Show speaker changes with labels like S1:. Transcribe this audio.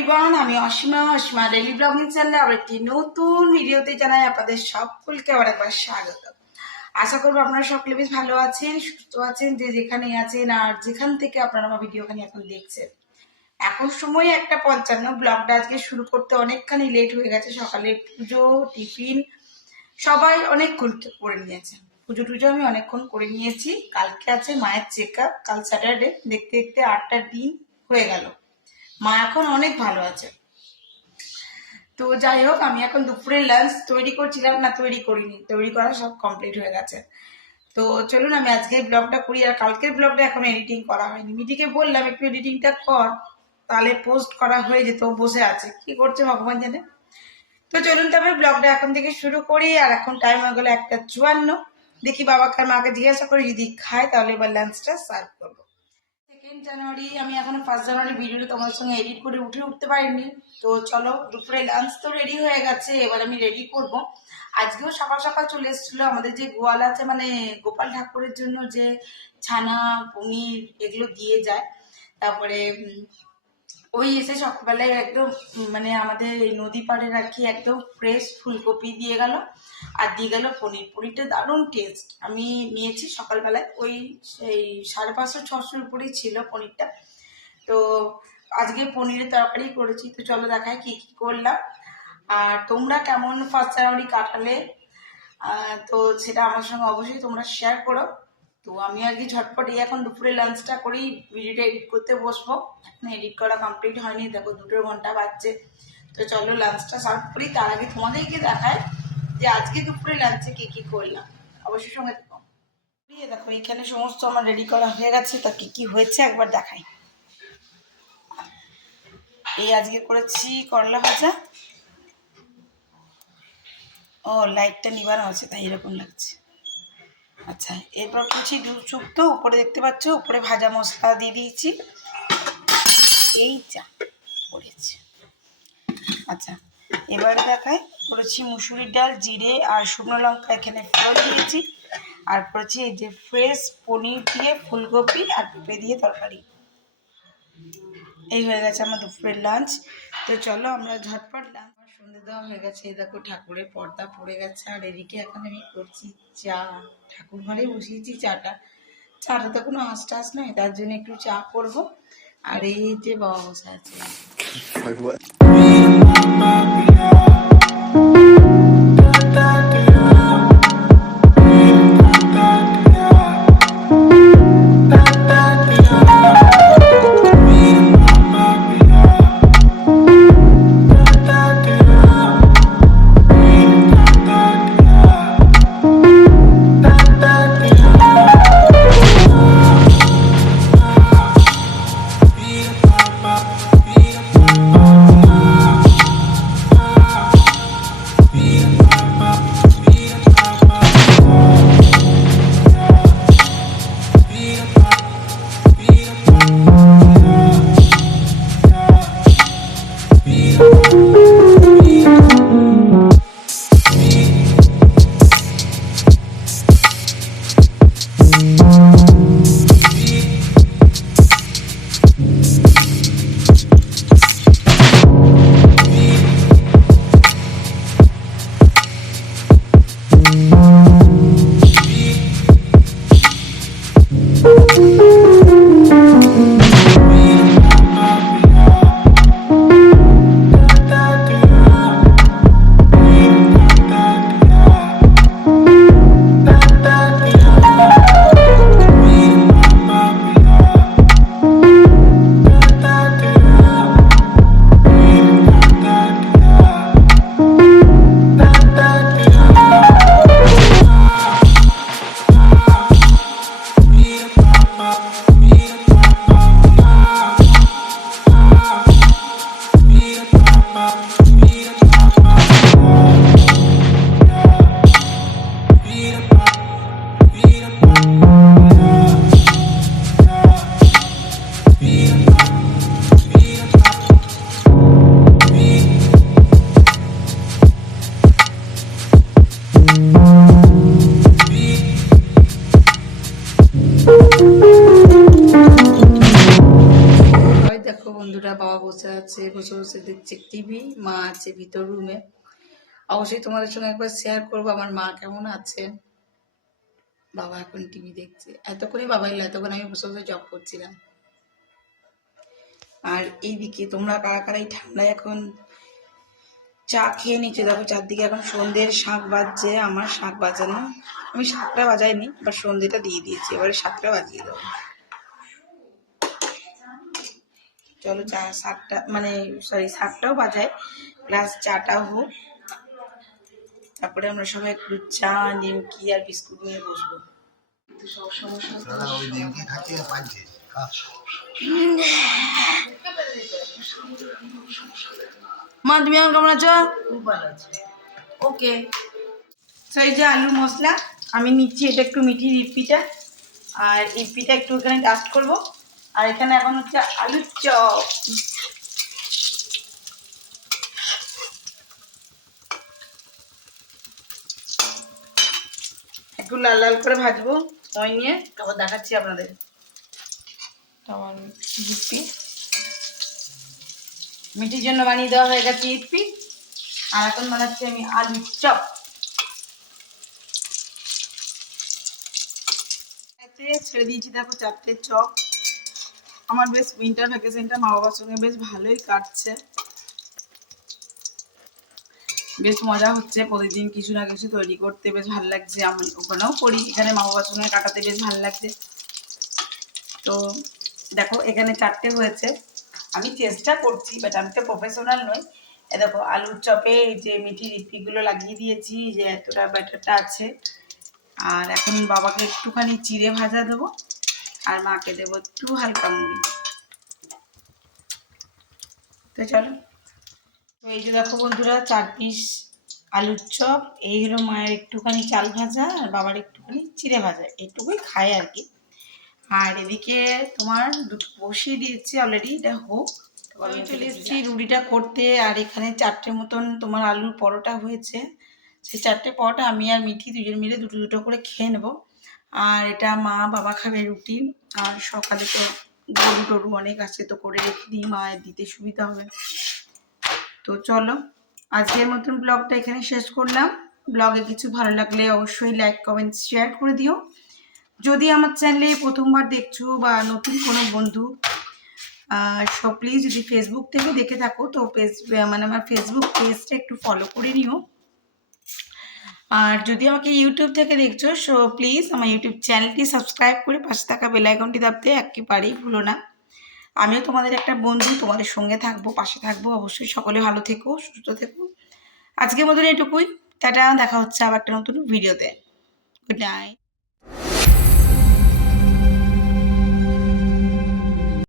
S1: Everyone আমি Asima Asima daily blogging চ্যানেলে আবার একটি নতুন ভিডিওতে জানাই আপনাদের সকলকে আবার একবার স্বাগত। আশা করব আপনারা সকলে বেশ ভালো আছেন, সুস্থ আছেন, যে যেখানে আছেন আর যেখান থেকে আপনারা আমার ভিডিওখানি এখন দেখছেন। এখন সময় একটা পঞ্চান্ন ব্লগটা আজকে শুরু করতে অনেকখানি লেট হয়ে গেছে সকালে পুজো, টিফিন, সবাই অনেকক্ষণ করে নিয়েছে। পুজো টুজো আমি অনেকক্ষণ করে নিয়েছি, কালকে আছে মায়ের চেক আপ কাল স্যাটারডে দেখতে দেখতে আটটা দিন হয়ে গেল। মা এখন অনেক ভালো আছে। তো যাই হোক, আমি এখন দুপুরে লাঞ্চ তৈরি করছিলাম, না তৈরি করিনি, তৈরি করা সব কমপ্লিট হয়ে গেছে। তো চলুন, আমি আজকে ব্লগটা করি, আর কালকের ব্লগটা এখন এডিটিং করা হয়নি। মিটিকে বললাম, একটু এডিটিংটা কর, তাহলে পোস্ট করা হয়ে যেত, বসে আছে। কি করছে ভগবান জানে? তো চলুন তবে ব্লগটা এখন থেকে শুরু করি, আর এখন টাইম হয়ে গেলো একটা চুয়ান্ন। দেখি বাবাকে মাকে জিজ্ঞাসা করি, যদি খায়, তাহলে এবার লাঞ্চটা সার্ভ করব। সেকেন্ড জানুয়ারি, আমি এখন ফার্স্ট জানুয়ারি ভিডিও তোমার সঙ্গে এডিট করে উঠে উঠতে পারিনি। তো চলো, দুপুরে লাঞ্চ তো রেডি হয়ে গেছে, এবার আমি রেডি করব। আজকেও সকাল সকাল চলে এসেছিল, আমাদের যে গোয়াল আছে মানে গোপাল ঠাকুরের জন্য যে ছানা, পনির এগুলো দিয়ে যায়। তারপরে ওই এসে সকালবেলায় একদম মানে আমাদের এই নদী পাড়ে কি একদম ফ্রেশ ফুলকপি দিয়ে গেল। আর দিয়ে গেল পনির। পনিরটা দারুণ টেস্ট আমি নিয়েছি সকালবেলায়। ওই সেই সাড়ে পাঁচশো ছশোর উপরেই ছিল পনিরটা। তো আজকে পনিরের তরকারি করেছি। তো চলো দেখাই কি কি করলাম। আর তোমরা কেমন ফার্স্ট জানুয়ারি কাটালে তো সেটা আমার সঙ্গে অবশ্যই তোমরা শেয়ার করো। তো আমি আর কি ঝটপট এই এখন দুপুরে লাঞ্চটা করেই ভিডিওটা এডিট করতে বসবো। এখন এডিট করা কমপ্লিট হয়নি, দেখো দুটো ঘণ্টা বাজছে। তো চলো লাঞ্চটা সার্ভ করি। তার আগে তোমাদেরকে দেখায় যে আজকে দুপুরে লাঞ্চে কি কি করলাম। অবশ্যই সঙ্গে দেখো দেখো, এখানে সমস্ত আমার রেডি করা হয়ে গেছে। তা কি কি হয়েছে একবার দেখাই। এই আজকে করেছি করলা ভাজা। ও লাইটটা নিবানো আছে, তাই এরকম লাগছে। আচ্ছা এরপর করছি দুধ শুক্তো, উপরে দেখতে পাচ্ছ, উপরে ভাজা মশলা দিয়ে দিয়েছি। এই চা করেছি। আচ্ছা এবারে দেখায় করেছি মুসুরির ডাল, জিরে আর শুকনো লঙ্কা এখানে ফোড়ন দিয়েছি। আর করেছি এই যে ফ্রেশ পনির দিয়ে ফুলকপি আর পেঁপে দিয়ে তরকারি। এই হয়ে গেছে আমার দুপুরের লাঞ্চ তো চলো আমরা ঝটপট লাঞ্চ সন্ধে দেওয়া হয়ে গেছে। এই দেখো ঠাকুরের পর্দা পড়ে গেছে। আর এদিকে এখন আমি করছি চা। ঠাকুর ঘরে বসিয়েছি চাটা। চাটা তো কোনো আশ টাস নয়, তার জন্য একটু চা করব। আর এই যে বাবা বসে আছে। বসে দেখছে টিভি মা আছে ভিতর রুমে অবশ্যই তোমাদের সঙ্গে একবার শেয়ার করব আমার মা কেমন আছে। বাবা এখন টিভি দেখছে। এতক্ষণই বাবা এলো, এতক্ষণ আমি বসে বসে জব করছিলাম। আর এইদিকে তোমরা কারা কারা এই ঠান্ডায় এখন চা খেয়ে নিচ্ছে দেখো চারদিকে এখন সন্ধ্যের শাঁখ বাজছে, আমার শাঁখ বাজানো। আমি শাঁখটা বাজাইনি বাট সন্ধ্যেটা দিয়ে দিয়েছি। এবারে শাঁখটা বাজিয়ে দেবো। চলো চা শাকটা মানে সরি সাতটাও বাজায় প্লাস চাটাও হোক। তারপরে আমরা সবাই একটু চা নিমকি আর বিস্কুট নিয়ে বসবো। মা তুমি এখন কেমন আছো? ওকে তো এই যে আলু মশলা আমি নিচ্ছি এটা একটু মিঠি ইপিটা। আর ইপিটা একটু এখানে ডাস্ট করব। আর এখানে এখন হচ্ছে আলুর চপ। একটু লাল লাল করে ভাজবো ওই নিয়ে তারপর দেখাচ্ছি আপনাদের। আমার ইপি মিঠির জন্য বানিয়ে দেওয়া হয়ে গেছে ইপি আর এখন বানাচ্ছি আমি আলুর চপ। ছেড়ে দিয়েছি দেখো চারটে চপ। আমার বেশ উইন্টার ভ্যাকেশনটা মা বাবার সঙ্গে বেশ ভালোই কাটছে। বেশ মজা হচ্ছে, প্রতিদিন কিছু না কিছু তৈরি করতে বেশ ভালো লাগছে, আমি ওখানেও করি, এখানে মা বাবার সঙ্গে কাটাতে বেশ ভালো লাগছে। তো দেখো, এখানে চারটে হয়েছে। আমি চেষ্টা করছি বাট আমি তো প্রফেশনাল নই। এ দেখো, আলুর চপে যে মিঠি রিপিগুলো লাগিয়ে দিয়েছি, যে এতটা ব্যাটারটা আছে। আর এখন বাবাকে একটুখানি চিড়ে ভাজা দেবো। আর মাকে দেবো একটু হালকা মুড়ি। তো চলো। তো এই যে দেখো বন্ধুরা চার পিস আলুর চপ এই হলো মায়ের একটুখানি চাল ভাজা আর বাবার একটুখানি চিড়ে ভাজা এইটুকুই খায় আর কি। আর এদিকে তোমার দুটো বসিয়ে দিয়েছি অলরেডি এটা হোক আমি চলে এসেছি রুটিটা করতে আর এখানে চারটে মতন তোমার আলুর পরোটা হয়েছে। সেই চারটে পরোটা আমি আর মিঠি দুজন মিলে দুটো দুটো করে খেয়ে নেব। আর এটা মা বাবা খাবে রুটি, আর সকালে তো গরু টরু অনেক আছে, তো করে রেখে দিই, মায়ের দিতে সুবিধা হবে। তো চলো, আজকের মতন ব্লগটা এখানে শেষ করলাম। ব্লগে কিছু ভালো লাগলে অবশ্যই লাইক, কমেন্ট, শেয়ার করে দিও। যদি আমার চ্যানেলে প্রথমবার দেখছ বা নতুন কোনো বন্ধু সব প্লিজ যদি ফেসবুক থেকে দেখে থাকো, তো পেজ মানে আমার ফেসবুক পেজটা একটু ফলো করে নিও। আর যদি আমাকে ইউটিউব থেকে দেখছ সো প্লিজ আমার ইউটিউব চ্যানেলটি সাবস্ক্রাইব করে পাশে থাকা বেল আইকনটি দাবতে একেবারেই ভুলো না। আমিও তোমাদের একটা বন্ধু, তোমাদের সঙ্গে থাকব, পাশে থাকব। অবশ্যই সকলে ভালো থেকো, সুস্থ থেকো। আজকের মতন এটুকুই। টাটা, দেখা হচ্ছে আবার একটা নতুন ভিডিওতে গুড নাইট